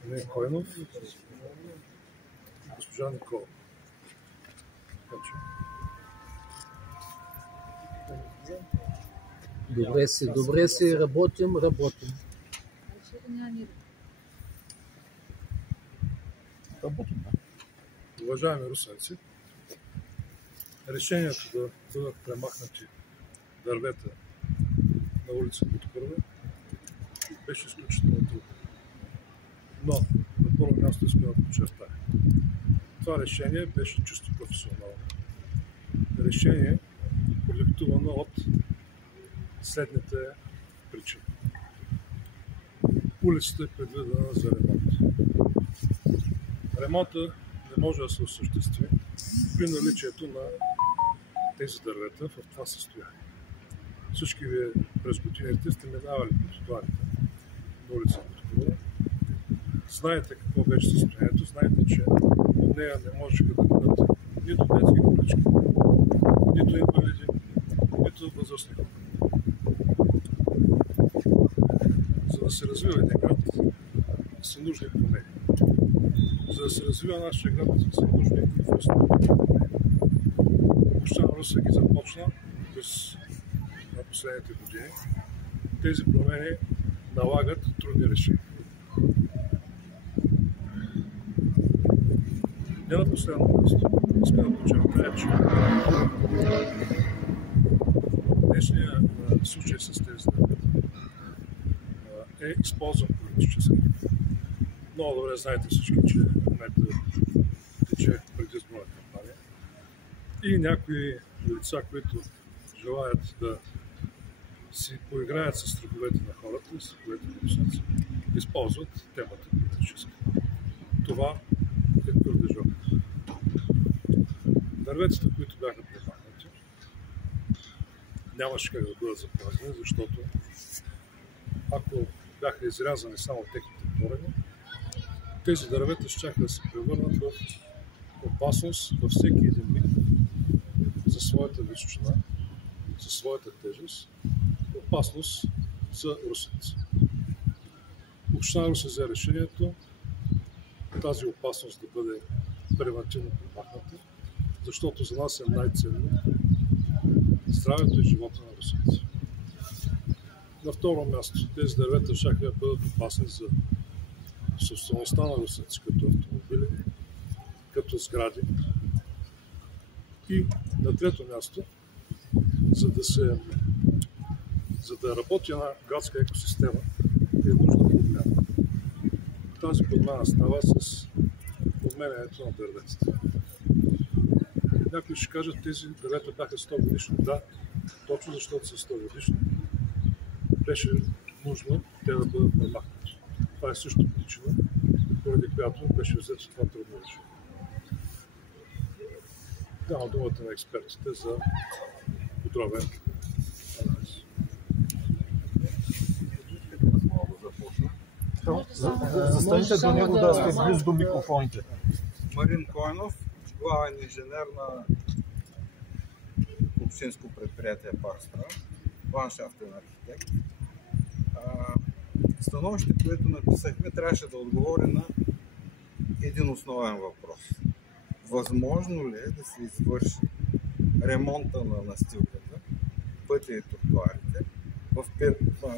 господин Койнов и госпожа Никола. Добре си, работим. Уважаеми русенци, решението да бъдат премахнати дървета на улица Буткърва беше изключително трудно. Но на първо място искам да подчертая. Това решение беше чисто професионално. Решение, продиктувано от следните причини. Улицата е предвидена за ремонт. Ремонта не може да се осъществи при наличието на тези дървета в това състояние. Всички вие през годините сте минавали по тротоарите на улица Буткърва. Знаете какво беше състоянието, знаете, че от нея не можеха да бъдат нито детски колички, нито инвалиди, нито възрастни хора. За да се развива един град, са нужни промени. За да се развива нашия град, са нужни инфраструктури. Община Русе ги започна през последните години. Тези промени налагат трудни решения. Не на последно място, искам да подчертая, че днешния случай с тези дървета е използван политически. Много добре знаете всички, че в момента тече предизборна кампания и някои лица, които желаят да си поиграят с страховете на хората и страховете на русенци, използват темата политически. Това е твърде жалко. Дърветата, които бяха премахнати, нямаше как да бъдат запазени, защото ако бяха изрязани само техните корени, тези дървета щяха да се превърнат в опасност във всеки един миг за своята височина, за своята тежест, опасност за русенци. Община Русе взе решението тази опасност да бъде превантивно премахната, защото за нас е най-ценно здравето и живота на русенци. На второ място, тези дървета щяха да бъдат опасни за собствеността на русенци, като автомобили, като сгради. И на трето място, за да работи една градска екосистема, е нужда подмяна. Тази подмяна става с подменянето на дърветата. Някои ще кажат, тези дървета бяха 100 годишни. Да, точно защото са 100 годишни, беше нужно те да бъдат премахнати. Това е също причина, поради която беше взето това трудно решение. Давам думата на експертите за подробен анализ. Застанете до него да сте близо до микрофоните. Марин Койнов, главен инженер на общинско предприятие Парстра, ландшафтен архитект. Становище, което написахме, трябваше да отговори на един основен въпрос. Възможно ли е да се извърши ремонта на настилката, пътя и тротоарите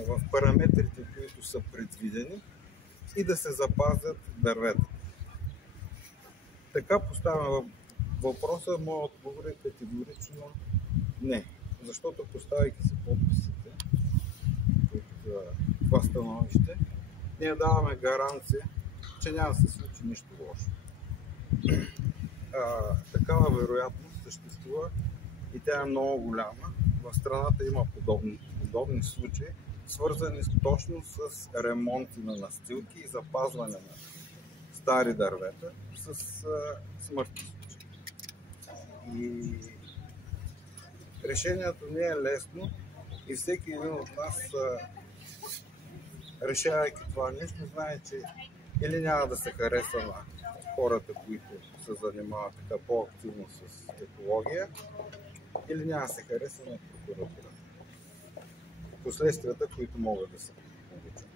в параметрите, които са предвидени, и да се запазят дървета? Така поставям въпроса, моят отговор е категорично не. Защото поставяйки се подписите от това становище, ние даваме гаранция, че няма да се случи нищо лошо. Такава вероятност съществува и тя е много голяма. В страната има подобни случаи, свързани точно с ремонти на настилки и запазване на стари дървета с смъртни случаи. И решението не е лесно и всеки един от нас, решавайки това нещо, знае, че или няма да се хареса на хората, които се занимават така по-активно с екология, или няма да се хареса на прокуратурата. Последствията, които могат да се получат.